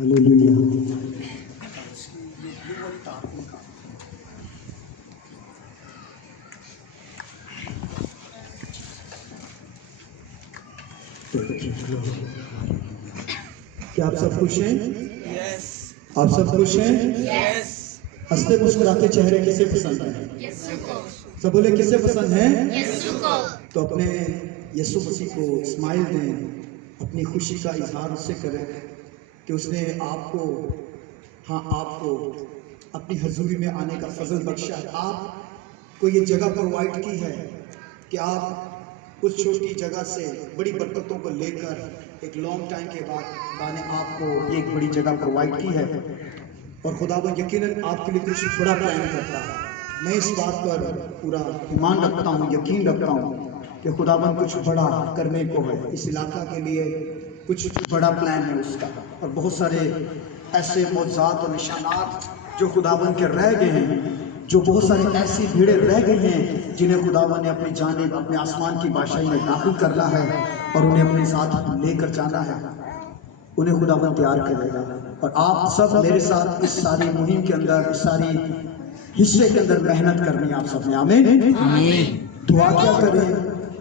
Hallelujah. क्या आप सब खुश हैं? Yes. आप सब खुश हैं? Yes. हंसते मुस्कुराते चेहरे किसे पसंद हैं? सब बोले किसे पसंद हैं? तो अपने यीशु मसीह को स्माइल दें, अपनी खुशी का इजहार उससे करें कि उसने आपको अपनी हजूरी में आने का फजल बख्शा है। आपको ये जगह प्रोवाइड की है कि आप उस छोटी जगह से बड़ी बरकतों को लेकर एक लॉन्ग टाइम के बाद खुदा ने आपको एक बड़ी जगह प्रोवाइड की है और खुदा वो यकीनन आपके लिए कुछ बड़ा प्लान करता है। मैं इस बात पर पूरा ईमान रखता हूँ, यकीन रखता हूँ कि खुदावन कुछ बड़ा करने को है। इस इलाका के लिए कुछ बड़ा प्लान है उसका, और बहुत सारे ऐसे मौजूदात और निशानात जो खुदावन के रह गए हैं, जो बहुत सारी ऐसी भीड़ें रह गई हैं जिन्हें खुदावन ने अपनी जानिब अपने आसमान की बादशाही में दाखिल करना है और उन्हें अपने साथ लेकर जाना है। उन्हें खुदावन तैयार करेगा और आप सब मेरे साथ इस सारी मुहिम के अंदर, इस सारी हिस्से के अंदर मेहनत करनी है आप सब ने। आमीन। दुआ क्या करें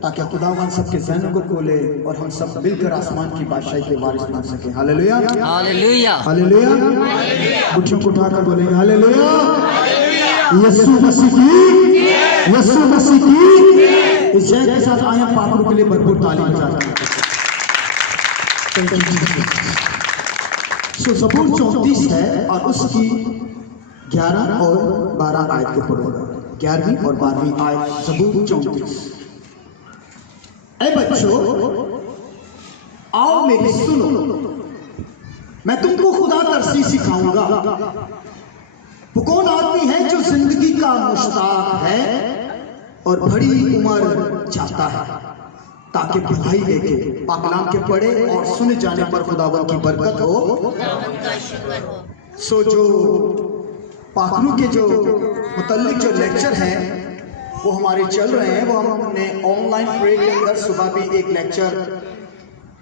ताकि खुदावन सबके ज़हनों को खोले और हम सब मिलकर आसमान की बादशाही के वारिस बन सकें। Hallelujah, hallelujah, hallelujah. मुट्ठियों को उठाकर बोलें हालेलुया। यीशु मसीह की, यीशु मसीह की। इस जय के साथ आए पापों के लिए भरपूर ताली बजाते हैं। सो ज़बूर 34 है और उसकी 11 और 12 आयत को पढ़ो। 11वीं और 12वीं आयत ज़बूर 34। ऐ बच्चों आओ मेरी सुनो, मैं तुमको खुदा तरसी सिखाऊंगा। वो कौन आदमी है जो जिंदगी का मुश्ताक है और बड़ी उम्र चाहता है ताकि भलाई लेके पाकलाम के पढ़े और सुने जाने पर खुदावन की बरकत हो। सो जो पाकलू के जो मुतल्लिक जो लेक्चर हैं वो हमारे चल रहे हैं, वो हमने ऑनलाइन प्रे के अंदर सुबह भी एक लेक्चर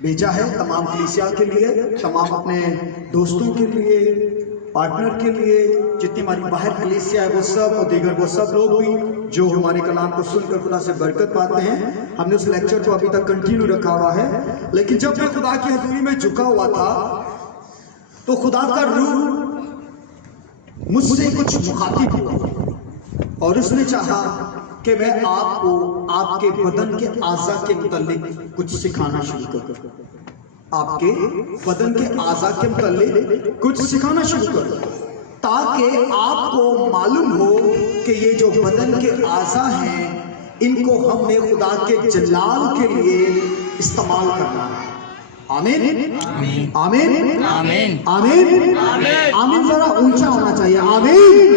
भेजा है तमाम कलीसिया के लिए, तमाम अपने दोस्तों के लिए, पार्टनर के लिए, जितनी हमारी बाहर कलीसिया है वो सब और दीगर वो सब लोग भी जो हमारे कलाम को सुनकर खुदा से बरकत पाते हैं। हमने उस लेक्चर को अभी तक कंटिन्यू रखा हुआ है। लेकिन जब मैं खुदा की हजूरी में झुका हुआ था तो खुदा का रूह मुझसे कुछ मुखातिब हुआ और उसने चाहा कि मैं आपको आपके बदन के आज़ा के मुतालिक कुछ सिखाना शुरू करूं। आपके बदन के आज़ा के मुतालिक कुछ सिखाना शुरू करूं ताकि आपको मालूम हो कि ये जो बदन के आज़ा हैं इनको हमने खुदा के जलाल के लिए इस्तेमाल करना है। आमीन, आमीन, आमीन, आमीन, आमीन, आमीन। जरा ऊंचा होना चाहिए। आमीन,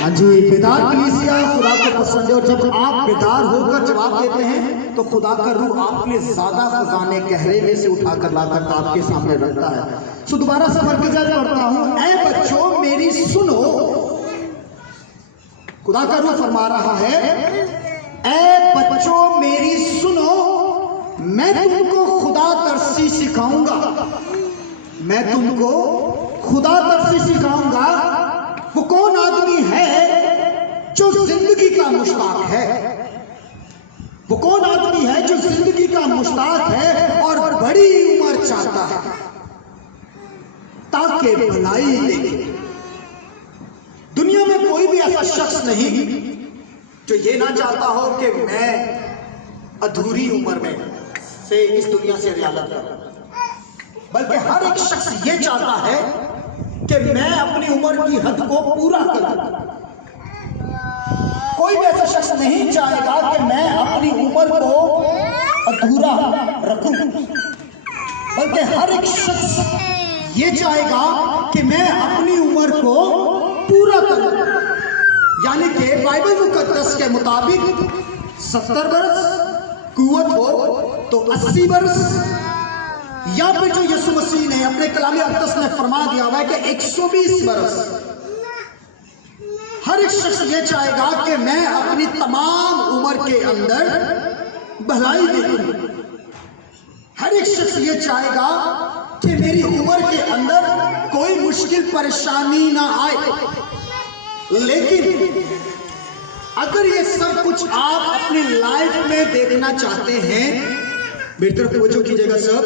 हाँ जी। बेदार कलीसिया खुदा को पसंद है और जब आप बेदार होकर जवाब देते हैं तो खुदा का रूह आपके लिए ज्यादा खजाने गहरे में से उठाकर लाकर आपके सामने रखता है। सो दोबारा से मरकज़ पढ़ता हूँ, ऐ बच्चों मेरी सुनो। खुदा का रूह फरमा रहा है, ऐ बच्चों मेरी सुनो, मैं तुमको खुदा तरसी सिखाऊंगा। मैं तुमको खुदा तरसी सिखाऊंगा। वो कौन आदमी है जो जिंदगी का मुश्ताक है? वो कौन आदमी है जो जिंदगी का मुश्ताक है और बड़ी उम्र चाहता है ताकि भलाई देखे। दुनिया में कोई भी ऐसा शख्स नहीं जो ये ना चाहता हो कि मैं अधूरी उम्र में से इस दुनिया से रियालत करूं, बल्कि हर एक शख्स ये चाहता है कि मैं अपनी उम्र की हद को पूरा करूं। कोई भी ऐसा शख्स नहीं चाहेगा कि मैं अपनी उम्र को अधूरा रखूं, बल्कि हर एक शख्स ये चाहेगा कि मैं अपनी उम्र को पूरा करूं। यानी कि बाइबल मुकद्दस के मुताबिक 70 वर्ष कुव्वत हो तो 80 वर्ष, या फिर जो यीशु मसीह ने अपने कलाम अक़दस में फरमा दिया हुआ है कि 120 वर्ष। हर एक शख्स ये चाहेगा कि मैं अपनी तमाम उम्र के अंदर भलाई देखूं। हर एक शख्स ये चाहेगा कि मेरी उम्र के अंदर मुश्किल परेशानी ना आए। लेकिन अगर ये सब कुछ आप अपनी लाइफ में देखना चाहते हैं, मेरी तरफ तवज्जो कीजिएगा सर,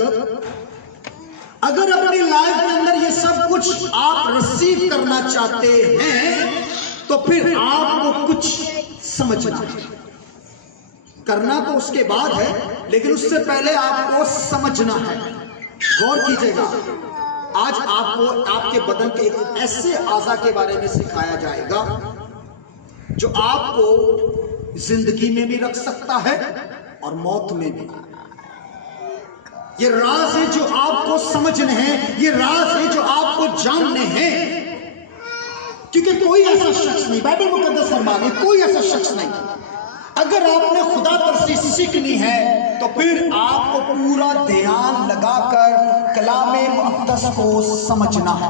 अगर अपनी लाइफ के अंदर ये सब कुछ आप रिसीव करना चाहते हैं तो फिर आपको कुछ समझना है। करना तो उसके बाद है, लेकिन उससे पहले आपको समझना है। गौर कीजिएगा, आज आपको आपके बदन के एक ऐसे आज़ा के बारे में सिखाया जाएगा जो आपको जिंदगी में भी रख सकता है और मौत में भी। ये राज है जो आपको समझने हैं, ये राज है जो आपको जानने हैं। क्योंकि कोई ऐसा शख्स नहीं, बाइबल मुकद्दस फरमाती है, कोई ऐसा शख्स नहीं, अगर आपने खुदा पर से सीखनी है तो फिर आपको पूरा ध्यान लगाकर कलामे मुक़द्दस को समझना है।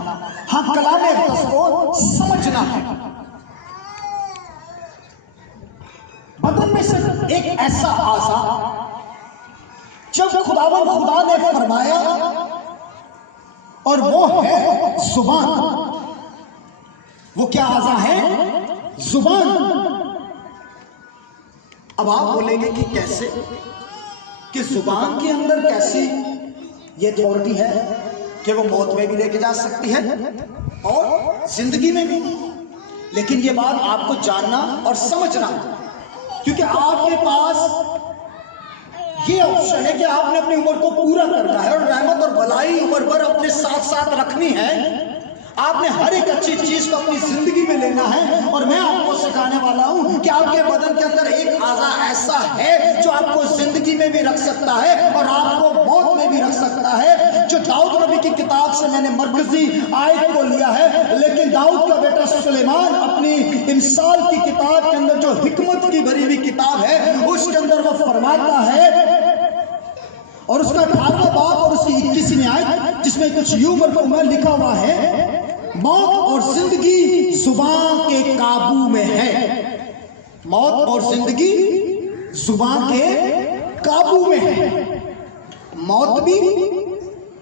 हाँ, कलामे मुक़द्दस को समझना है। बदन में से एक ऐसा आज़ा जब खुदा ने फरमाया, और वो है जुबान। वो क्या आज़ा है? जुबान। अब आप बोलेंगे कि कैसे, कि जुबान के अंदर कैसी ये अथॉरिटी है कि वो मौत में भी लेके जा सकती है और जिंदगी में भी। लेकिन ये बात आपको जानना और समझना, क्योंकि आपके पास ये ऑप्शन है कि आपने अपनी उम्र को पूरा करना है और रहमत और भलाई उम्र भर अपने साथ साथ रखनी है। आपने हर एक अच्छी चीज को अपनी जिंदगी में लेना है। और मैं आपको सिखाने वाला हूं कि आपके बदन के अंदर एक आज़ा ऐसा है जो आपको जिंदगी में भी रख सकता है और आपको मौत में भी रख सकता है। जो दाऊद नबी की किताब से मैंने मरकजी आयत को लिया है, लेकिन दाऊद का बेटा सुलेमान अपनी इमसाल की किताब के अंदर जो हिकमत की भरी हुई किताब है उसके अंदर वो फरमाता है, और उसका 18वां बाब और उसकी 21वीं आयत, जिसमें कुछ यूं में लिखा हुआ है, मौत और जिंदगी जुबान के काबू में है। मौत और जिंदगी जुबान के काबू में है। मौत भी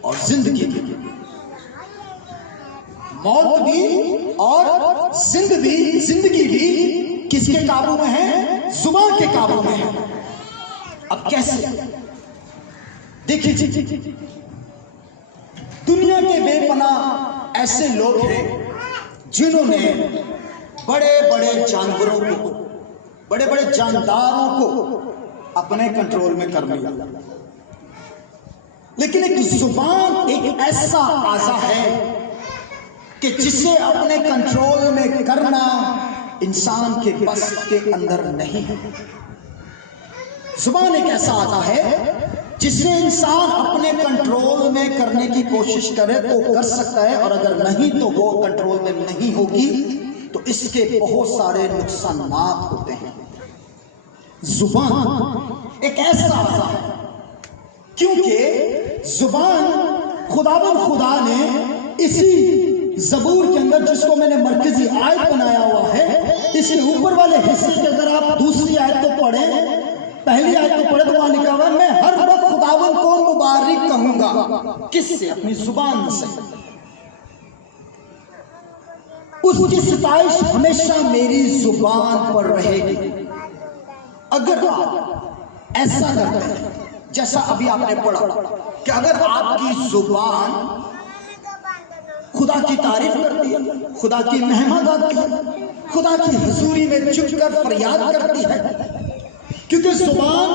और जिंदगी भी, मौत भी और जिंदगी भी किसके काबू में है? जुबान के काबू में है। अब कैसे? देखिए, दुनिया के बेपनाह ऐसे लोग हैं जिन्होंने बड़े बड़े जानवरों को, बड़े बड़े जानदारों को अपने कंट्रोल में कर लिया। लेकिन एक जुबान एक ऐसा आज़ा है कि जिसे अपने कंट्रोल में करना इंसान के बस के अंदर नहीं है। जुबान एक ऐसा आज़ा है जिसे इंसान अपने कंट्रोल में करने की कोशिश करे तो कर सकता है, और अगर नहीं तो वो कंट्रोल में नहीं होगी तो इसके बहुत सारे नुकसान होते हैं। जुबान एक ऐसा आज़ा है क्योंकि जुबान खुदा ने इसी ज़बूर के अंदर, जिसको मैंने मरकजी आयत बनाया हुआ है, इसके ऊपर वाले हिस्से के अगर आप दूसरी आयत को पढ़ें, पहली आयत को पढ़े तो वहां लिखा हुआ है, मैं हर वक्त खुदावन को मुबारक कहूंगा। किससे? अपनी जुबान से। उसकी सिताइश हमेशा मेरी जुबान पर रहेगी। अगर आप ऐसा करते हैं जैसा अभी आपने पढ़ा कि अगर आपकी जुबान खुदा की तारीफ करती है, खुदा की महिमा गाती है, खुदा की हुजूरी में झुककर फरियाद करती है, क्योंकि जुबान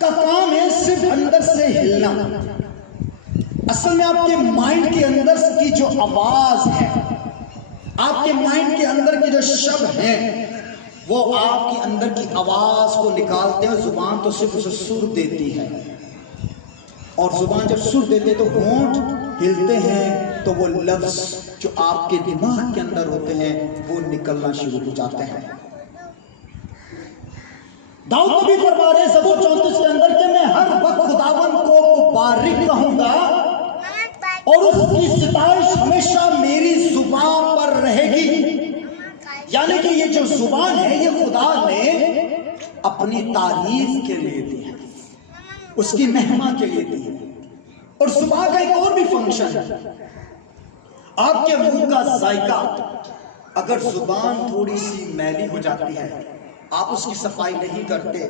का काम है सिर्फ अंदर से हिलना। असल में आपके माइंड के अंदर की जो आवाज है, आपके माइंड के अंदर के जो शब्द हैं, वो आपके अंदर की आवाज को निकालते हैं। जुबान तो सिर्फ उसे सुर देती है, और जुबान जब सुर देते तो होंठ हिलते हैं तो वो लफ्ज जो आपके दिमाग के अंदर होते हैं वो निकलना शुरू हो जाते हैं। दाऊद नबी फरमा रहे ज़बूर 34 के अंदर कि मैं हर वक्त खुदावन को मुबारक कहूंगा और उसकी सिताइश हमेशा मेरी जुबान पर रहेगी। यानी कि ये जो जुबान है ये खुदा ने अपनी तारीफ के लिए दी है, उसकी महिमा के लिए दी है। और जुबान का एक और भी फंक्शन है। آپ کے منہ کا ذائقہ اگر زبان تھوڑی سی میلی ہو جاتی ہے، آپ اس کی صفائی نہیں کرتے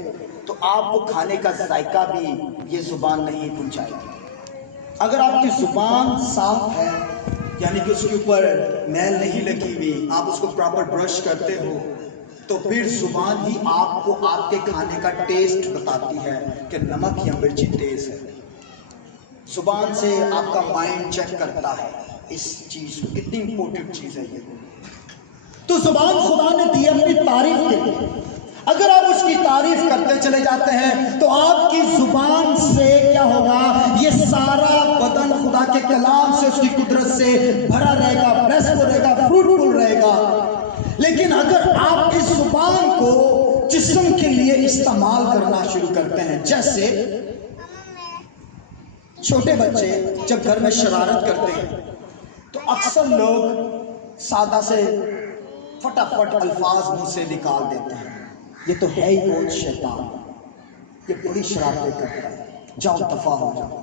تو آپ کو کھانے کا ذائقہ بھی یہ زبان نہیں پہنچائے گی۔ اگر آپ کی زبان صاف ہے، یعنی کہ اس کے اوپر میل نہیں لگی ہوئی، آپ اس کو پراپر برش کرتے ہو، تو پھر زبان ہی آپ کو آپ کے کھانے کا ٹیسٹ بتاتی ہے کہ نمک یا مرچی تیز ہے۔ زبان سے آپ کا مائنڈ چیک کرتا ہے اس چیز کو، کتنی امپورٹنٹ چیز ہے یہ۔ تو زبان خدا نے دی اپنی تعریف کے لیے، اگر آپ اس کی تعریف کرتے چلے جاتے ہیں تو آپ کی زبان سے کیا ہوگا، یہ سارا بدن خدا کے کلام سے، اس کی قدرت سے بھرا رہے گا، بلیسڈ رہے گا، فروٹفل رہے گا۔ لیکن اگر آپ اس زبان کو جسم کے لیے استعمال کرنا شروع کرتے ہیں، جیسے چھوٹے بچے جب گھر میں شرارت کرتے ہیں تو اکثر لوگ سادہ سے فٹافٹ الفاظ منہ سے نکال دیتے ہیں، یہ تو ہے ہی بہت شیطان، یہ بڑی شرارتیں کرتا ہے، جاؤ دفع ہو جاؤ۔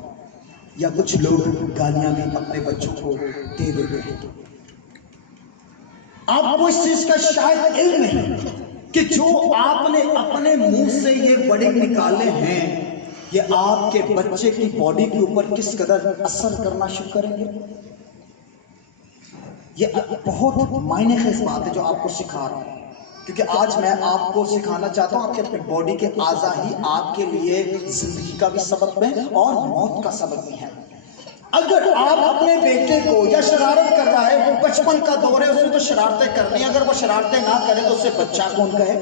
یا کچھ لوگ گالیاں بھی اپنے بچوں کو دے دیتے ہیں۔ آپ کو اس چیز کا شاید علم ہے کہ جو آپ نے اپنے منہ سے یہ ورڈ نکالے ہیں، یہ آپ کے بچے کی باڈی کے اوپر کس قدر اثر کرنا شروع کریں گے۔ یہ بہت معنی خیز بات ہے جو آپ کو سکھا رہا ہوں، کیونکہ آج میں آپ کو سکھانا چاہتا ہوں آپ کے اپنے باڈی کے اعضاء ہی آپ کے لیے زندگی کا بھی سبب ہے اور موت کا سبب بھی ہے۔ اگر آپ اپنے بیٹے کو یا شرارت کر رہا ہے، بچپن کا دور ہے، اس نے تو شرارتیں کرنی، اگر وہ شرارتیں نہ کرے تو اسے بچہ کون کہے؟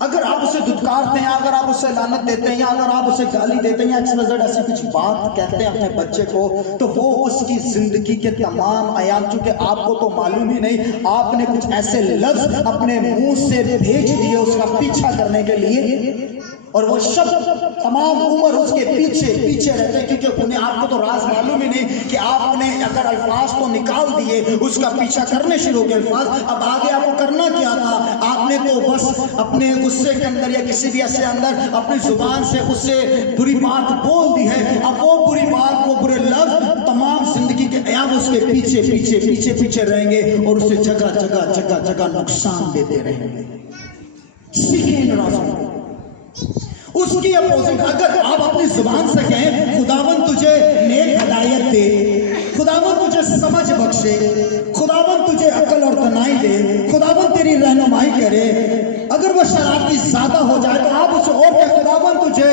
اگر آپ اسے دھتکارتے ہیں، اگر آپ اسے لعنت دیتے ہیں، یا اگر آپ اسے گالی دیتے ہیں یا ایسی کچھ بات کہتے ہیں اپنے بچے کو، تو وہ اس کی زندگی کے تمام ایام، چونکہ آپ کو تو معلوم ہی نہیں، آپ نے کچھ ایسے لفظ اپنے منہ سے بھیج دیے اس کا پیچھا کرنے کے لیے، اور وہ شخص تمام عمر اس کے پیچھے رہتے ہیں، کیونکہ انہیں آپ کو تو راز معلوم ہی نہیں کہ آپ نے اگر الفاظ تو نکال دیے، اس کا پیچھا کرنے شروع ہو گئے الفاظ، اب آگے آپ کو کرنا کیا تھا؟ آپ نے تو بس اپنے غصے کے اندر یا کسی بھی ایسے اندر اپنی زبان سے اس سے بری بات بول دی ہے، اب وہ بری بات، وہ برے لفظ تمام زندگی کے ایام اس کے پیچھے رہیں گے اور اسے جگہ نقصان دیتے رہیں گے۔ سیکھیں ان رازوں کو۔ اس کی اپوزٹ اگر آپ اپنی زبان سے کہیں، خداوند تجھے نیک ہدایت دے، خداوند تجھے سمجھ بخشے، خداوند تجھے عقل اور دانائی دے، خداوند تیری رہنمائی کرے، اگر وہ شرارتی زیادہ ہو جائے تو آپ اسے اور کہ خداوند تجھے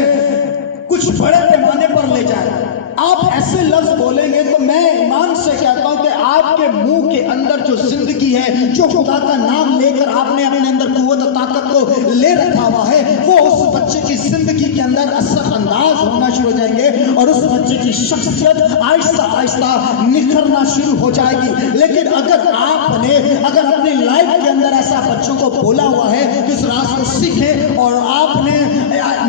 کچھ بڑے پیمانے پر لے جائے، آپ ایسے لفظ بولیں گے تو میں ایمان سے کہتا ہوں کہ آپ کے منہ کے اندر جو زندگی ہے، جو خدا کا نام لے کر آپ نے اپنے اندر قوت و طاقت کو لے رکھا ہوا ہے، وہ اس بچے کی زندگی کے اندر اثر انداز ہونا شروع ہو جائیں گے اور اس بچے کی شخصیت آہستہ نکھرنا شروع ہو جائے گی۔ لیکن اگر اپنی لائف کے اندر ایسا بچوں کو بولا ہوا ہے کہ اس راز کو سیکھیں، اور آپ نے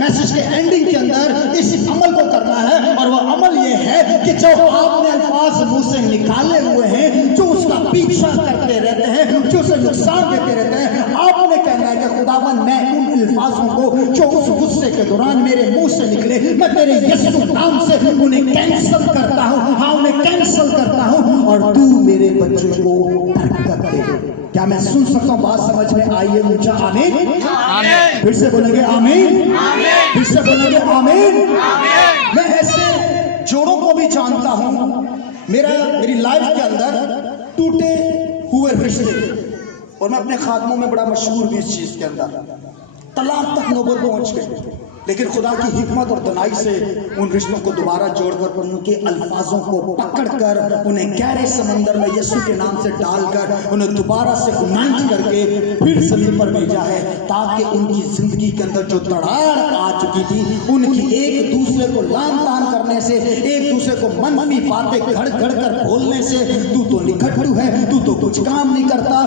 میسج کے اینڈنگ کے اندر اس عمل کو کرنا ہے، اور وہ عمل یہ ہے کہ جو آپ نے الفاظ منہ سے نکالے ہوئے ہیں، جو اس کا پیچھا کرتے رہتے ہیں، جو اسے نقصان دیتے رہتے ہیں، آپ نے کہنا ہے کہ خداوند میں ان الفاظوں کو جو اس غصے کے دوران میرے منہ سے نکلے، میں تیرے یسوع نام سے انہیں کینسل کرتا ہوں، ہاں انہیں کینسل کرتا ہوں، اور تو میرے بچے کو برکت دے۔ کیا میں سن سکتا ہوں؟ بات سمجھ میں آئیے مجھے؟ آمین۔ پھر سے بولیں گے آمین، پھر سے بولیں گے آمین۔ میں ایسے جوڑوں کو بھی جانتا ہوں، میری لائف کے اندر ٹوٹے ہوئے رشتے، اور میں اپنے خادموں میں بڑا مشہور بھی اس چیز کے اندر، طلاق تک نوبت پہنچ گئے، لیکن خدا کی حکمت اور دنائی سے ان رشتوں کو دوبارہ جوڑ کر ان کے الفاظوں کو پکڑ کر انہیں گہرے سمندر میں یسوع کے نام سے ڈال کر انہیں دوبارہ سے انائٹ کر کے پھر زمین پر بھیجا ہے، تاکہ ان کی زندگی کے اندر جو دراڑ آ چکی تھی، ان کی ایک دوسرے کو لان تان کرنے سے، ایک دوسرے کو منفی باتیں گھڑ کر بولنے سے، تو نکھٹو ہے، تو کچھ کام نہیں کرتا،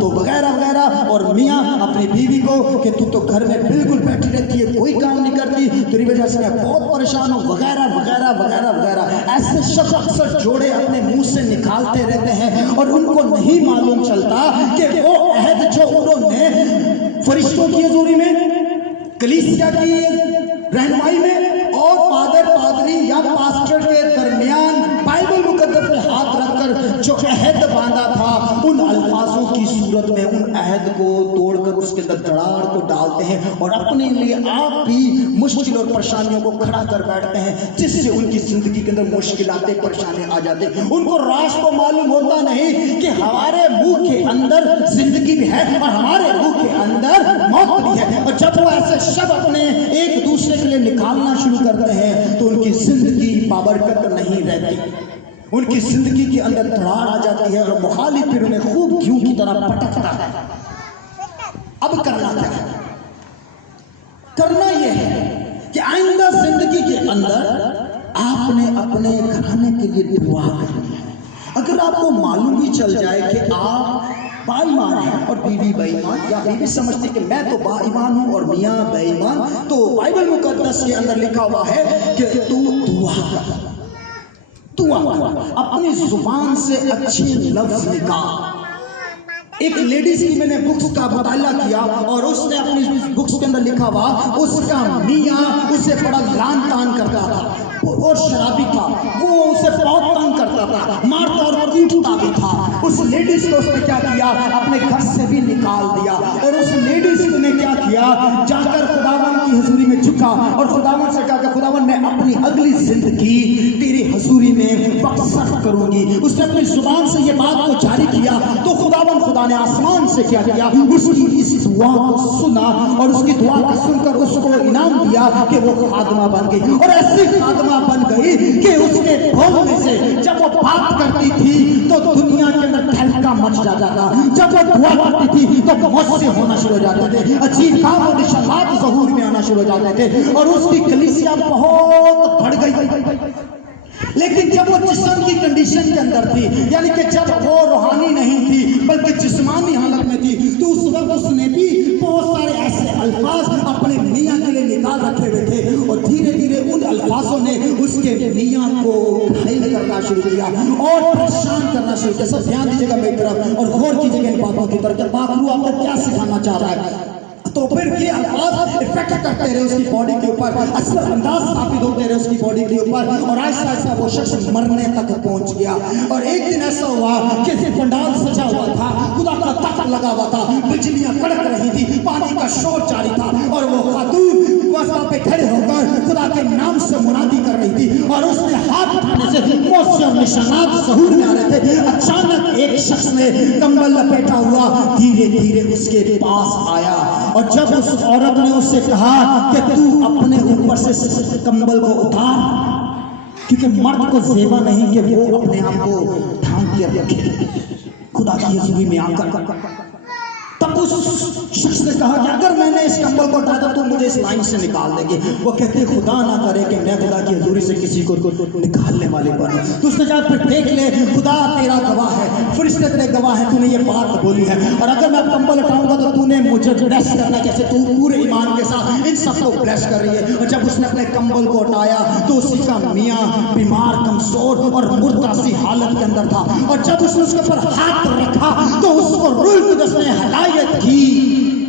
تو وغیرہ وغیرہ، اور میاں اپنی بیوی کو کہ تو گھر میں بالکل بیٹھی رہتی ہے، کوئی کام نہیں کرتی، تیری وجہ سے میں بہت پریشان ہوں، وغیرہ وغیرہ وغیرہ وغیرہ۔ ایسے شخص اکثر جوڑے اپنے منہ سے نکالتے رہتے ہیں اور ان کو نہیں معلوم چلتا کہ وہ عہد جو انہوں نے فرشتوں کی حضوری میں، کلیسیا کی رہنمائی میں اور فادر پادری یا پاسٹر کے درمیان بائبل مقدس کے जो अहद बांधा था उन अल्फाजों की सूरत में उन अहद को तोड़कर उसके अंदर दरार को डालते हैं और अपने लिए आप भी मुश्किल और परेशानियों को खड़ा कर बैठते हैं, जिससे उनकी जिंदगी के अंदर मुश्किलातें परेशानी आ जाती हैं। उनको राज को मालूम होता नहीं कि हमारे मुंह के अंदर जिंदगी भी है और हमारे मुंह के अंदर मौत भी है। और जब वो ऐसे शब्द अपने एक दूसरे के लिए निकालना शुरू करते हैं तो उनकी जिंदगी बाबरकत नहीं रहती, उनकी जिंदगी के अंदर दरार आ जाती है और मुखालिफ फिर उन्हें खूब घिऊ की तरह पटकता है। अब करना क्या है? करना यह है कि आइंदा जिंदगी के अंदर आपने अपने घराने के लिए दुआ करनी है। अगर आपको मालूम भी चल जाए कि आप बाईमान है और बीवी बेईमान, या बीवी समझती कि मैं तो बाईमान हूं और मियां बेईमान, तो बाइबल मुकद्दस के अंदर लिखा हुआ है कि तू दुआ कर, दुआ कर, अपनी जुबान से अच्छे लफ्ज निकाल। एक लेडीज की मैंने बुक्स का मुताला किया और उसने अपनी बुक्स के अंदर लिखा हुआ उसका मियां उसे बड़ा लान तान करता था और शराबी था, वो उसे बहुत तंग करता था, मारता और पीटता भी था। उस लेडीज को उसने क्या किया? अपने घर से भी निकाल दिया। और उस लेडीज ने क्या किया? जाकर खुदावन की हजूरी में झुका और खुदावन से कहा कि खुदावन मैं अपनी अगली जिंदगी तेरी हजूरी में वक्त सर्फ करूंगी। उसने अपनी जुबान से ये बात को जारी किया तो खुदा ने आसमान से क्या किया? उसकी इस दुआ को सुना और उसकी दुआ को सुनकर उसको इनाम दिया कि वो खादमा बन गई। और ऐसी खादमा बन गई कि उसके बोलने से जब वो बात करती थी तो दुनिया के अंदर ठहका मच जाता था, जब वो दुआ करती थी तो मुझसे होना शुरू हो जाते थे, अजीब काम और निशानात ज़हूर में आना शुरू हो जाते थे और उसकी कलीसिया बहुत बढ़ गई। लेकिन जब वो जिस्म की कंडीशन के अंदर थी, यानी कि जब वो रूहानी नहीं थी बल्कि जिस्मानी हालत में थी, तो उस वक्त उसने भी बहुत सारे ऐसे अल्फाज अपने मियाँ के लिए निकाल रखे हुए थे और धीरे धीरे उन अल्फाजों ने उसके मियाँ को घायल करना शुरू किया और परेशान करना शुरू किया। सब ध्यान दीजिएगा मेरी तरफ और गौर कीजिएगा इन बातों की तरफ। बाबरू आपको क्या सिखाना चाह रहा है? तो फिर ये अल्फाज इफेक्ट करते रहे उसकी बॉडी के ऊपर, असर अंदाज साबित होते रहे उसकी बॉडी के ऊपर और आहिस्ता आहिस्ता वो शख्स मरने तक पहुंच गया। और एक दिन ऐसा हुआ कि पंडाल सजा हुआ था, खुदा का तख्त लगा हुआ था, बिजलियां कड़क रही थी, पानी का शोर जारी था और वो खातून वहां पे खड़े होकर खुदा के नाम से मुनादी कर रही थी और उसने हाथ उठाने से मौसम निशानात ज़हूर में आ रहे थे। अचानक एक शख्स ने कंबल लपेटा हुआ धीरे धीरे उसके पास आया और जब उस औरत ने उससे कहा कि तू अपने ऊपर से कंबल को उतार, क्योंकि मर्द को ज़ेबा नहीं कि वो अपने आप को ढांक के रखे खुदा की हजूरी में आकर। तब उस शख्स ने कहा कि अगर मैंने इस कंबल को उठाया तो मुझे इस लाइन से निकाल देंगे। वो कहते खुदा ना करे कि मैं खुदा की हजूरी से किसी को निकालने वाले बनूं। तो उसने कहा फिर देख ले, खुदा तेरा गवाह है, फरिश्ते तेरे गवाह है, तूने ये बात बोली है और अगर मैं कंबल उठाऊंगा तो तूने मुझे ब्लेस करना, जैसे तू पूरे ईमान के साथ इन सबको ब्लेस कर रही है। और जब उसने अपने कंबल को उठाया तो उसी का मियाँ बीमार, कमजोर और मुर्दा सी हालत के अंदर था और जब उसने उसके ऊपर हाथ रखा तो उसको रूह कुदस ने हिदायत की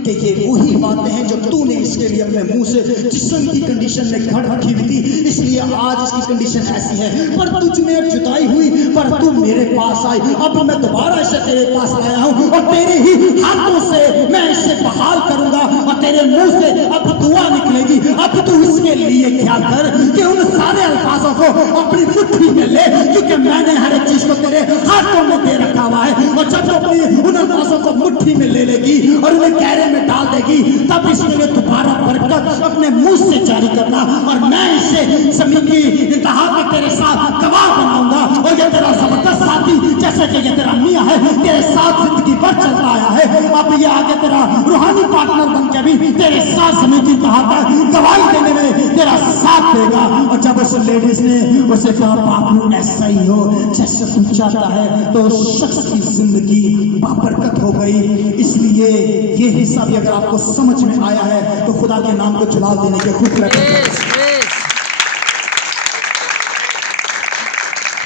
कि ये वही बातें हैं जो तूने इसके लिए अपने मुंह से जिस्म की कंडीशन में घड़ रखी हुई थी, इसलिए आज इसकी कंडीशन ऐसी है। पर तुझ में जुदाई हुई पर तू मेरे पास आई, अब मैं दोबारा इसे तेरे पास आया हूँ और तेरे ही हाथों से मैं इसे बहाल करूंगा और तेरे मुंह से अब दुआ निकलेगी। अब तू इसके लिए क्या कर कि उन सारे अल्फाजों को अपनी मुट्ठी में ले, क्योंकि मैंने हर एक चीज को तेरे हाथों में दे रखा हुआ है और जब तू अपनी उन अल्फाजों को मुट्ठी में ले लेगी और उन्हें गहरे में डाल देगी तब इसके लिए दोबारा बरकत अपने मुंह से जारी करना और मैं इसे जमीन की इंतहा में तेरे साथ गवाह बनाऊंगा और ये तेरा जबरदस्त साथी, जैसे कि ये तेरा मियाँ है, तेरे साथ जिंदगी भर चलता आया है, अब ये आगे तेरा रूहानी पार्टनर बन के भी तेरे साथ जमीन की इंतहा पर गवाही देने में तेरा साथ देगा। और जब उस लेडीज ने उसे कहा बाबू ऐसा ही हो जैसे तू चाहता है, तो शख्स की जिंदगी बाबरकत हो गई। इसलिए ये हिस्सा भी अगर आपको समझ में आया है तो खुदा के नाम को जलाल देने के खुद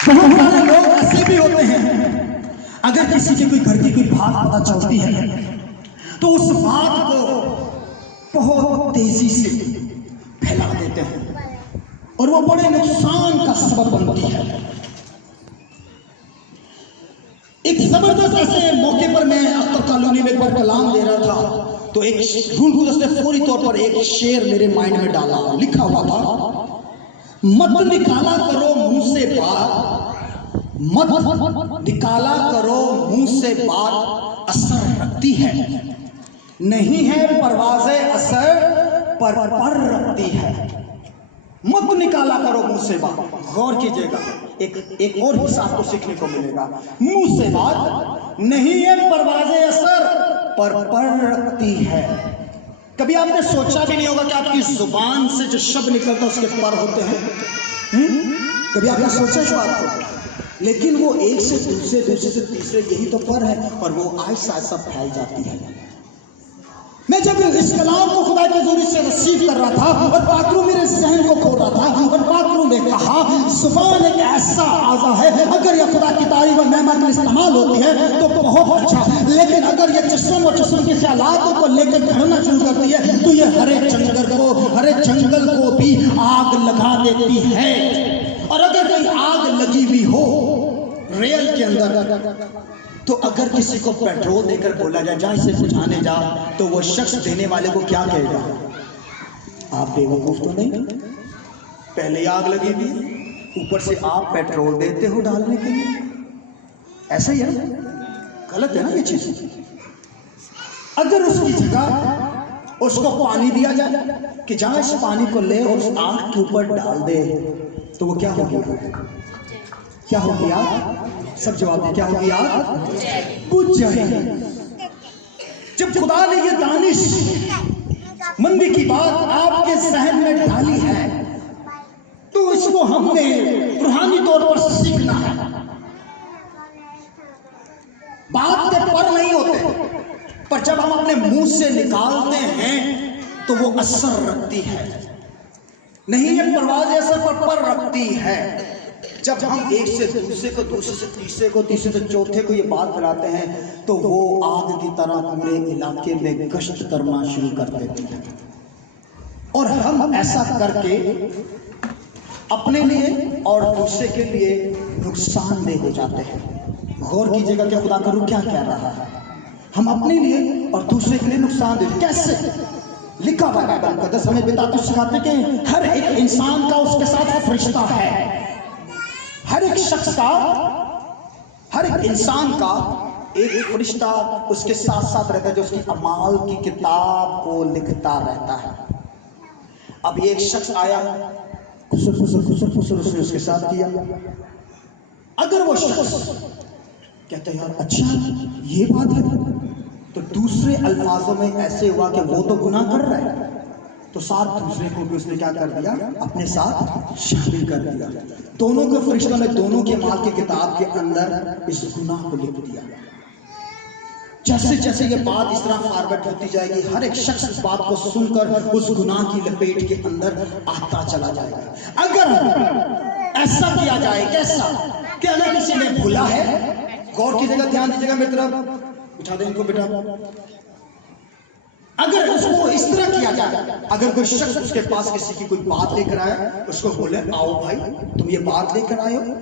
बहुत सारे लोग ऐसे भी होते हैं, अगर किसी की कोई घर की कोई बात पता चलती है तो उस बात को बहुत तेजी से फैला देते हैं और वो बड़े नुकसान का सबब बनती है। ایک زبردست ایسے موقع پر میں اختر کالونی میں ایک بار کلام دے رہا تھا تو ایک ڈھونڈ نے فوری طور پر ایک شعر میرے مائنڈ میں ڈالا، لکھا ہوا تھا، مت نکالا کرو منہ سے بات، مت نکالا کرو منہ سے بات، اثر رکھتی ہے، نہیں ہے پرواز اثر پر رکھتی ہے۔ مت نکالا کرو منہ سے بات، غور کیجئے گا، ایک اور حصہ آپ کو سیکھنے کو ملے گا۔ منہ سے بات نہیں ہے پرواز اثر پر رکھتی ہے۔ کبھی آپ نے سوچا بھی نہیں ہوگا کہ آپ کی زبان سے جو شبد نکلتا ہے اس کے پر ہوتے ہیں؟ کبھی آپ نے سوچا اس بات کو؟ لیکن وہ ایک سے دوسرے، دوسرے سے تیسرے، یہی تو پر ہے، اور وہ آہستہ آہستہ پھیل جاتی ہے۔ میں جب اس کلام کو خدا کی حضوری سے ریسیو کر رہا تھا اور پاک روح میرے ذہن کو کھول رہا تھا، اور پاک روح نے کہا زبان ایک ایسا اعضا ہے، اگر یہ خدا کی تعریف اور نعمت میں استعمال ہوتی ہے تو بہت اچھا، لیکن اگر یہ جسم اور جسم کے خیالات کو لے کر بڑھنا شروع کرتی ہے تو یہ ہر ایک جنگل کو بھی آگ لگا دیتی ہے۔ اور اگر کوئی آگ لگی ہوئی ہو ریل کے اندر، تو اگر کسی کو پیٹرول دے کر بولا جائے جا اسے بجھانے جا، تو وہ شخص دینے والے کو کیا کہے گا؟ آپ بے وقوف تو نہیں، پہلے آگ لگی بھی، اوپر سے آپ پیٹرول دیتے ہو ڈالنے کے لیے، ایسا ہی ہے نا؟ غلط ہے نا یہ چیز۔ اگر اس کی جگہ اس کو پانی دیا جائے کہ جہاں اس پانی کو لے اور اس آگ کے اوپر ڈال دے، تو وہ کیا ہو گیا؟ کیا ہو گیا؟ سب جواب دیں، کیا ہو گیا؟ بجھ جائے۔ جب خدا نے یہ دانش مندی کی بات آپ کے ذہن میں ڈالی ہے تو اس کو ہم نے روحانی طور پر سیکھنا ہے۔ بات کے پر نہیں ہوتے، پر جب ہم اپنے منہ سے نکالتے ہیں تو وہ اثر رکھتی ہے، نہیں ہے پرواز اثر پر رکھتی ہے۔ جب ہم ایک سے دوسرے کو، دوسرے سے تیسرے کو، تیسرے سے چوتھے کو یہ بات کراتے ہیں تو وہ آگ کی طرح پورے علاقے میں گشت کرنا شروع کر دیتے ہیں، اور ہم ایسا کر کے اپنے لیے اور دوسرے کے لیے نقصان دہ ہو جاتے ہیں۔ غور کیجئے گا کہ خدا کا روح کیا کہہ رہا ہے، ہم اپنے لیے اور دوسرے کے لیے نقصان دہ۔ کیسے؟ لکھا ہوا ہے بائبل مقدس ہمیں بتاتے سکھاتے کہ ہر ایک انسان کا اس کے ساتھ فرشتہ ہے، ہر ایک شخص کا، ہر ایک انسان کا ایک فرشتہ اس کے ساتھ ساتھ رہتا ہے جو اس کی اعمال کی کتاب کو لکھتا رہتا ہے۔ اب یہ ایک شخص آیا، خسر اس نے اس کے ساتھ کیا، اگر وہ شخص کہتا ہے یار اچھا یہ بات ہے، تو دوسرے الفاظوں میں ایسے ہوا کہ وہ تو گناہ کر رہا ہے، تو ساتھ دوسرے کو بھی اس نے کیا کر دیا؟ اپنے ساتھ شامل کر دیا۔ دونوں کے فرشتوں نے دونوں کے اعمال کی کتاب کے اندر اس گناہ کو لکھ دیا۔ جیسے جیسے یہ بات اس طرح فارورڈ ہوتی جائے گی، ہر ایک شخص اس بات کو سن کر اس گناہ کی لپیٹ کے اندر آتا چلا جائے گا۔ اگر ایسا کیا جائے، کیسا کہ اگر کسی نے بھولا ہے، غور کیجیے گا، دھیان دیجیے گا میری طرف، اٹھا دیں ان کو بیٹا، اگر اس کو اس طرح کیا جائے، اگر کوئی شخص اس کے پاس کسی کی کوئی بات لے کر آئے، اس کو بولے آؤ بھائی تم یہ بات لے کر آئے ہو،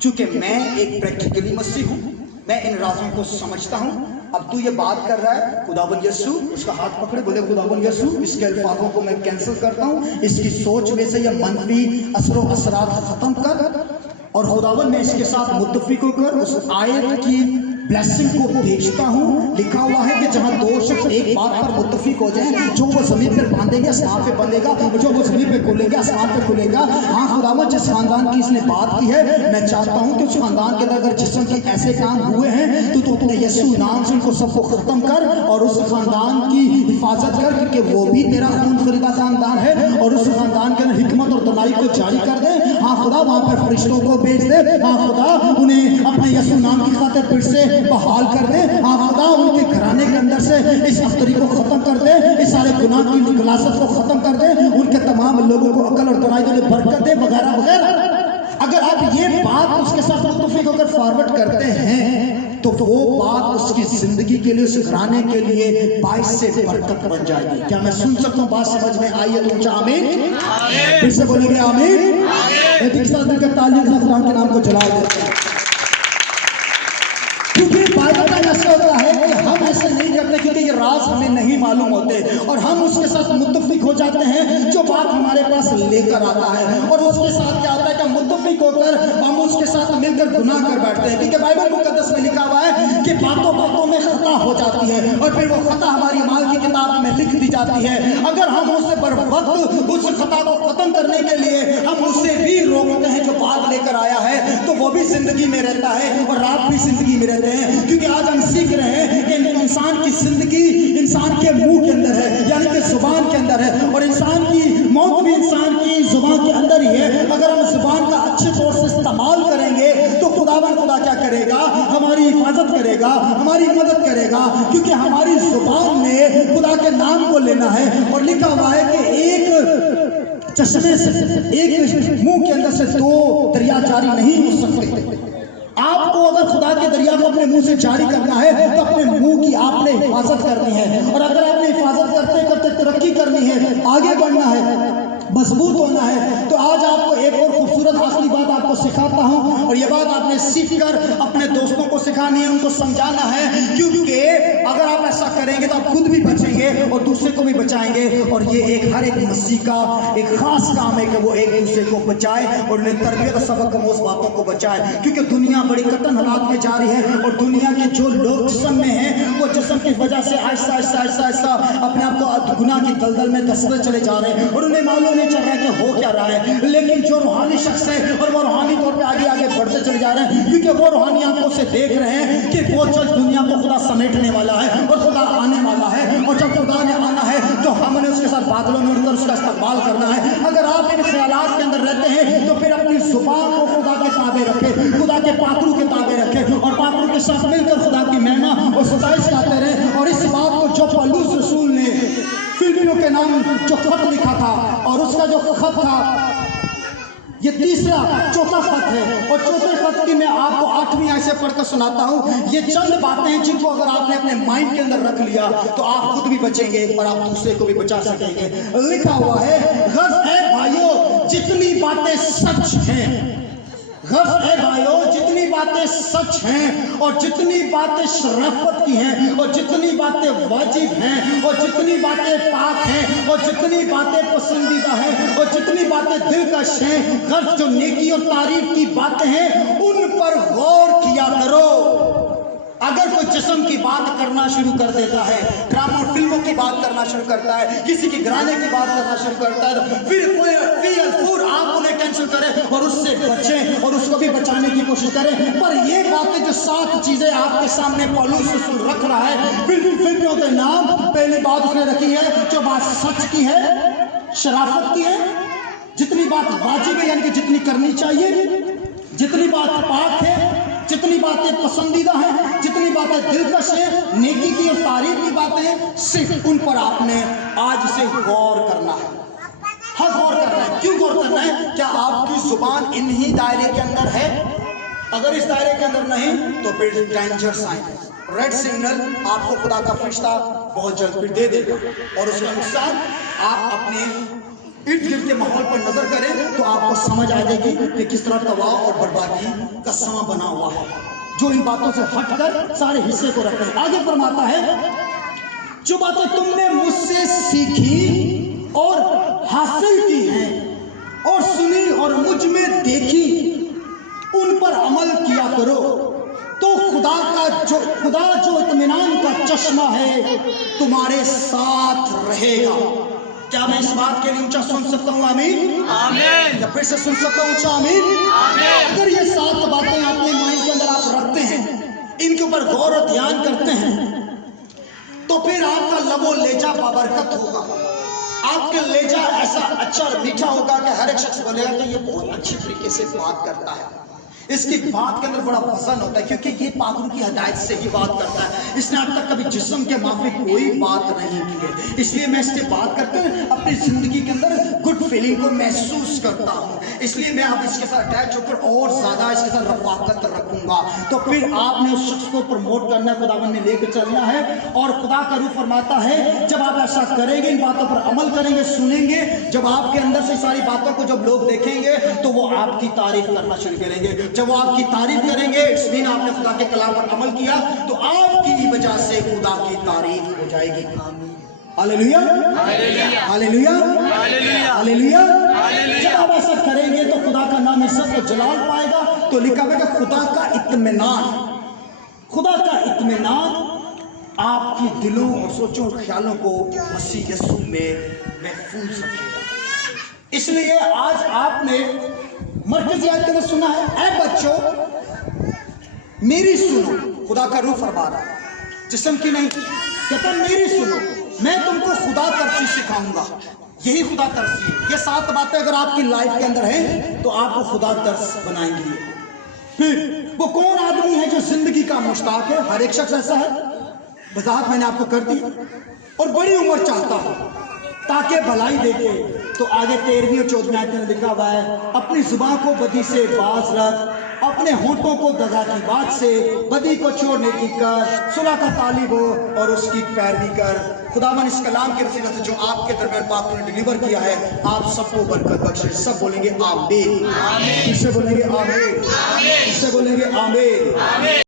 چونکہ میں ایک پریکٹیکلی مسیح ہوں، میں ان رازوں کو سمجھتا ہوں، اب تو یہ بات کر رہا ہے، خداوند یسوع اس کا ہاتھ پکڑے، بولے خداوند یسوع اس کے الفاظوں کو میں کینسل کرتا ہوں، اس کی سوچ میں سے یہ منفی اثر و اثرات ختم کر، اور خداوند میں اس کے ساتھ متفق ہو کر اس آیت کی بلیسنگ کو بھیجتا ہوں۔ لکھا ہوا ہے کہ جہاں دو شخص ایک بات پر متفق ہو جائیں، جو وہ زمین پر باندھیں گے آسمان پہ بندھے گا، جو وہ زمین پہ کھولیں گے آسمان پہ کھلے گا۔ ہاں خداوند جس خاندان کی اس نے بات کی ہے، میں چاہتا ہوں کہ اس خاندان کے اندر اگر جسم کے ایسے کام ہوئے ہیں تو اپنے یسوع نام سے ان کو سب کو ختم کر اور اس خاندان کی حفاظت کر، کیونکہ وہ بھی تیرا خون خریدا خاندان ہے، اور اس خاندان کے اندر حکمت اور دانائی کو جاری کر دے۔ ہاں خدا وہاں پر فرشتوں کو بھیج دے، ہاں خدا انہیں اپنے یسوع نام کی خاطر پھر سے بحال کر دے، ہاں خدا ان کے گھرانے کے اندر سے اس افتری کو ختم کر دے، اس سارے گناہ کی غلاظت کو ختم کر دے، ان کے تمام لوگوں کو عقل اور دانائی میں برکت دے، وغیرہ وغیرہ۔ اگر آپ یہ بات اس کے ساتھ متفق ہو کر فارورڈ کرتے ہیں تو وہ بات اس کی زندگی کے لیے، اس گھرانے کے لیے باعث سے برکت بن جائے گی۔ کیا میں سن سکتا ہوں؟ بات سمجھ میں آئی ہے تو اونچا آمین، پھر سے بولیں گے آمین۔ ایک ساتھ مل کر تالیوں سے خدا کے نام کو جلال دیتے ہیں۔ मालूम होते और हम उसके साथ मुत्तफिक हो जाते हैं जो बात हमारे पास लेकर आता है, और उसके साथ क्या होता है कि मुत्तफिक होकर हम उसके साथ मिलकर गुनाह कर बैठते हैं। क्योंकि बाइबल मुकद्दस में लिखा हुआ है कि बातों बातों में खता हो जाती है और फिर वो खता हमारी माल की किताब में लिख दी जाती है। अगर हम उसे बर वक्त उस खता को खत्म करने के लिए हम उसे भी रोकते हैं जो बात लेकर आया है, तो वो भी जिंदगी में रहता है और रात भी जिंदगी में रहते हैं। क्योंकि आज हम सीख रहे हैं कि इंसान की जिंदगी इंसान के मुंह के अंदर है, यानी कि जुबान के अंदर है, और इंसान की मौत भी इंसान की जुबान के अंदर ही है। अगर हम जुबान का अच्छे तौर से इस्तेमाल करेंगे तो खुदावन खुदा क्या करेगा, हमारी हिफाजत करेगा, हमारी मदद करेगा। क्योंकि हमारी जुबान में खुदा के नाम को लेना है, और लिखा हुआ है कि एक चश्मे से, एक मुंह के अंदर से दो दरिया जारी नहीं हो सकते। आपको अगर खुदा के दरिया को अपने मुंह से जारी करना है तो अपने मुंह की आपने हिफाजत करनी है, और अगर आपने हिफाजत करते करते तरक्की करनी है, आगे बढ़ना है, मजबूत होना है, तो आज आपको एक और खूबसूरत आखिरी बात आपको सिखाता हूं, और ये बात आपने सीख कर अपने दोस्तों को सिखानी है, उनको समझाना है। क्योंकि अगर आप ऐसा करेंगे तो आप खुद भी बचेंगे और दूसरे को भी बचाएंगे। और ये एक हर एक मसीह का एक खास काम है कि वो एक दूसरे को बचाए और उन्हें तरबियत और सबक उस बातों को बचाए। क्योंकि दुनिया बड़ी कठिन हालात में जा रही है, और दुनिया के जो लोग जिस्म में हैं वो जिस्म की वजह से आहिस्ता आहिस्ता आहिस्ता आहिस्ता अपने आप को गुनाह की दलदल में धंसते चले जा रहे हैं, और उन्हें मालूम नहीं चल रहा है कि हो क्या रहा है। लेकिन जो रूहानी शख्स है और वो रूहानी तौर पे आगे आगे बढ़ते चले जा रहे हैं, क्योंकि वो रूहानी आंखों से देख रहे हैं कि वो जल्द दुनिया को खुदा समेटने वाला है और खुदा आने वाला है, और जब खुदा ने आना है तो हमने उसके साथ बादलों में उड़कर उसका इस्तकबाल करना है। अगर आप इन ख्यालात के अंदर रहते हैं तो फिर अपनी जुबान को खुदा के ताबे रखें, खुदा के पाकरू के ताबे रखें, और पाकरू के साथ मिलकर खुदा की महिमा और सताइश गाते रहे। और इस बात को जो पौलुस रसूल ने फिलिपियों के नाम जो खत लिखा था, और उसका जो खत था ये तीसरा चौथा खत है, और चौथे खत की मैं आपको 8वीं आयत से पढ़कर सुनाता हूँ। ये चंद बातें हैं जिनको अगर आपने अपने माइंड के अंदर रख लिया तो आप खुद भी बचेंगे और आप दूसरे को भी बचा सकेंगे। लिखा हुआ है, गर्ज है भाइयों जितनी बातें सच हैं, गर्ज है भाइयों जितनी बातें सच हैं, और जितनी बातें शराफत की हैं, और जितनी बातें वाजिब हैं, और जितनी बातें पाक हैं, और जितनी बातें पसंदीदा हैं, और जितनी बातें दिलकश हैं, गर्ज जो नेकी और तारीफ की बातें हैं उन पर गौर किया करो। अगर कोई जिस्म की बात करना शुरू कर देता है, ड्रामा और फिल्मों की बात करना शुरू करता है, किसी की घराने की बात करना शुरू करता है, तो फिर आप उन्हें कैंसिल करें और उससे बचें और उसको भी बचाने की कोशिश करें। पर ये बातें जो 7 चीजें आपके सामने पौलुस रसूल रख रहा है, फिल्मों के नाम पहली बात उसने रखी है जो बात सच की है, शराफत की है, जितनी बात वाजिब है यानी कि जितनी करनी चाहिए, जितनी बात पाक है, जितनी बातें पसंदीदा हैं, जितनी बातें दिलकश है, नेकी की और तारीफ की बातें हैं, सिर्फ उन पर आपने आज से गौर करना है। हाँ, गौर करना है। क्यों गौर करना है? क्या आपकी जुबान इन्हीं दायरे के अंदर है? अगर इस दायरे के अंदर नहीं तो फिर डेंजर साइन, रेड सिग्नल आपको खुदा का फरिश्ता बहुत जल्द फिर दे देगा, और उसका नुकसान आप अपने इर्द गिर्द के माहौल पर नजर करें तो आपको समझ आ जाएगी कि किस तरह तबाह और बर्बादी का समा बना हुआ है, जो इन बातों से हटकर सारे हिस्से को रखते हैं। आगे फरमाता है, जो बातें तुमने मुझसे सीखी और हासिल की हैं और सुनी और मुझ में देखी, उन पर अमल किया करो, तो खुदा जो इत्मीनान का चश्मा है तुम्हारे साथ रहेगा। क्या मैं इस बात के लिए ऊंचा सुन सकता हूँ? आमीन, आमीन। या फिर से सुन सकता हूँ ऊंचा? आमीन, आमीन। अगर ये 7 बातें अपने माइंड के अंदर आप रखते हैं, इनके ऊपर गौर और ध्यान करते हैं, तो फिर आपका लबो लेजा बाबरकत होगा, आपके लेजा ऐसा अच्छा और मीठा होगा कि हर एक शख्स बोलेगा कि ये बहुत अच्छी तरीके से बात करता है, इसकी बात के अंदर बड़ा वजन होता है, क्योंकि ये पाकरू की हदायत से ही बात करता है। इसने अब तक कभी जिस्म के माफी कोई बात नहीं की है, इसलिए मैं इससे बात करके अपनी जिंदगी के अंदर गुड फीलिंग को महसूस करता हूँ, इसलिए मैं अब इसके साथ अटैच होकर और ज्यादा इसके साथ रफाकत रखूंगा। तो फिर आपने उस शख्स को प्रमोट करना, खुदावन ने लेकर चलना है, और खुदा का रूह फरमाता है जब आप ऐसा करेंगे, इन बातों पर अमल करेंगे, सुनेंगे, जब आपके अंदर से सारी बातों को जब लोग देखेंगे तो वो आपकी तारीफ करना शुरू करेंगे। जब वो आपकी तारीफ करेंगे, इट्स मीन आपने खुदा के कलाम पर अमल किया, तो आपकी वजह से खुदा की तारीफ हो जाएगी। Hallelujah, hallelujah, hallelujah. जब आप ऐसा करेंगे तो खुदा का नाम इज्जत और जलाल पाएगा। तो लिखा हुआ है कि खुदा का इत्मीनान, खुदा का इत्मीनान आपकी दिलों और सोचों और ख्यालों को मसीह यीशु में महफूज रखेगा। इसलिए आज आपने मरकजी आयत के अंदर सुना है, ऐ बच्चों मेरी सुनो, खुदा का रूह फरमा रहा है, जिस्म की नहीं, कहता मेरी सुनो, मैं तुमको खुदा तरसी सिखाऊंगा। यही खुदा तरसी है। ये 7 बातें अगर आपकी लाइफ के अंदर हैं तो आपको खुदा तरस बनाएंगी। फिर वो कौन आदमी है जो जिंदगी का मुश्ताक है? हर एक शख्स ऐसा है, वजाहत मैंने आपको कर दी। और बड़ी उम्र चाहता हो ताकि भलाई देखे। तो आगे 13वीं और 14वीं आयत में लिखा हुआ है, अपनी जुबान को बदी से बाज रख, अपने होंठों को दगा की बात से बदी को छोड़ने की कर, सुलह का तालिब हो और उसकी पैरवी कर। खुदावन इस कलाम के वसीले से जो आपके दरबार में आपने डिलीवर किया है, आप सबको बरकत बख्शे। सब बोलेंगे आमीन, किससे बोलेंगे आमीन, किससे बोलेंगे आमीन।